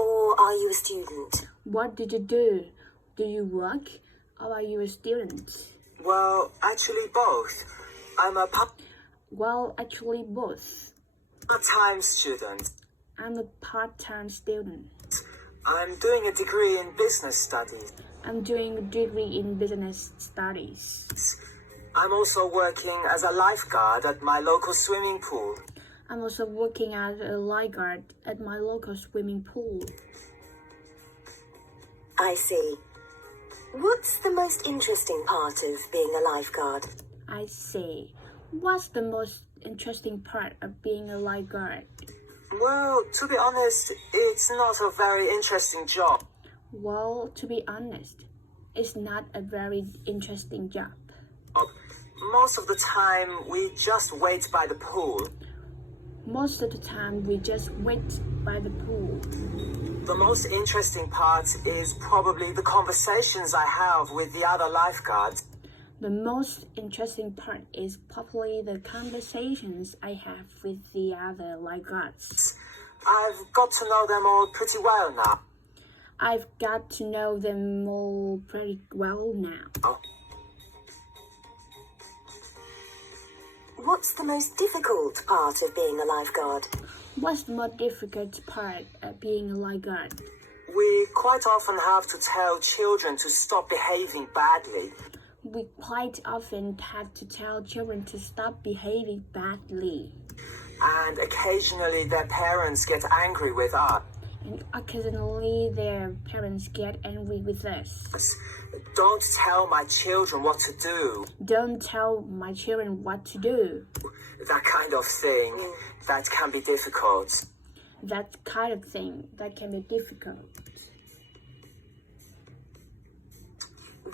or are you a student? What do you do? Do you work or are you a student? Well, actually both. I'm a Well, actually both. part-time student. I'm a part-time student. I'm doing a degree in business studies. I'm doing a degree in business studies. I'm also working as a lifeguard at my local swimming pool. I'm also working as a lifeguard at my local swimming pool. I see. What's the most interesting part of being a lifeguard? I see. What's the most interesting part of being a lifeguard? Well, to be honest, it's not a very interesting job. Well, to be honest, it's not a very interesting job. Most of the time, we just wait by the pool. Most of the time, we just wait by the pool. The most interesting part is probably the conversations I have with the other lifeguards. The most interesting part is probably the conversations I have with the other lifeguards. I've got to know them all pretty well now. I've got to know them all pretty well now. What's the most difficult part of being a lifeguard? What's the most difficult part of being a lifeguard? We quite often have to tell children to stop behaving badly. We quite often have to tell children to stop behaving badly. And occasionally their parents get angry with us. And occasionally their parents get angry with us. Don't tell my children what to do. Don't tell my children what to do. That kind of thing, that can be difficult. That kind of thing that can be difficult.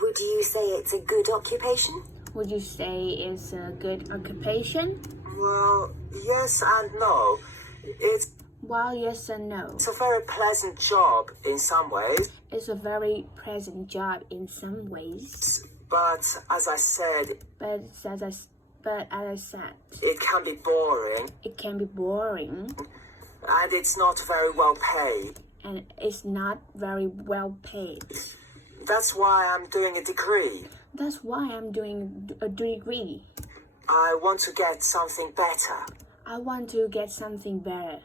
Would you say it's a good occupation? Would you say it's a good occupation? Well, yes and no. It's Well, yes and no. a very pleasant job in some ways. It's a very pleasant job in some ways. But as I said, But as I said, it can be boring. it can be boring And it's not very well paid. and it's not very well paid. That's why I'm doing a degree. That's why I'm doing a degree. I want to get something better. I want to get something better.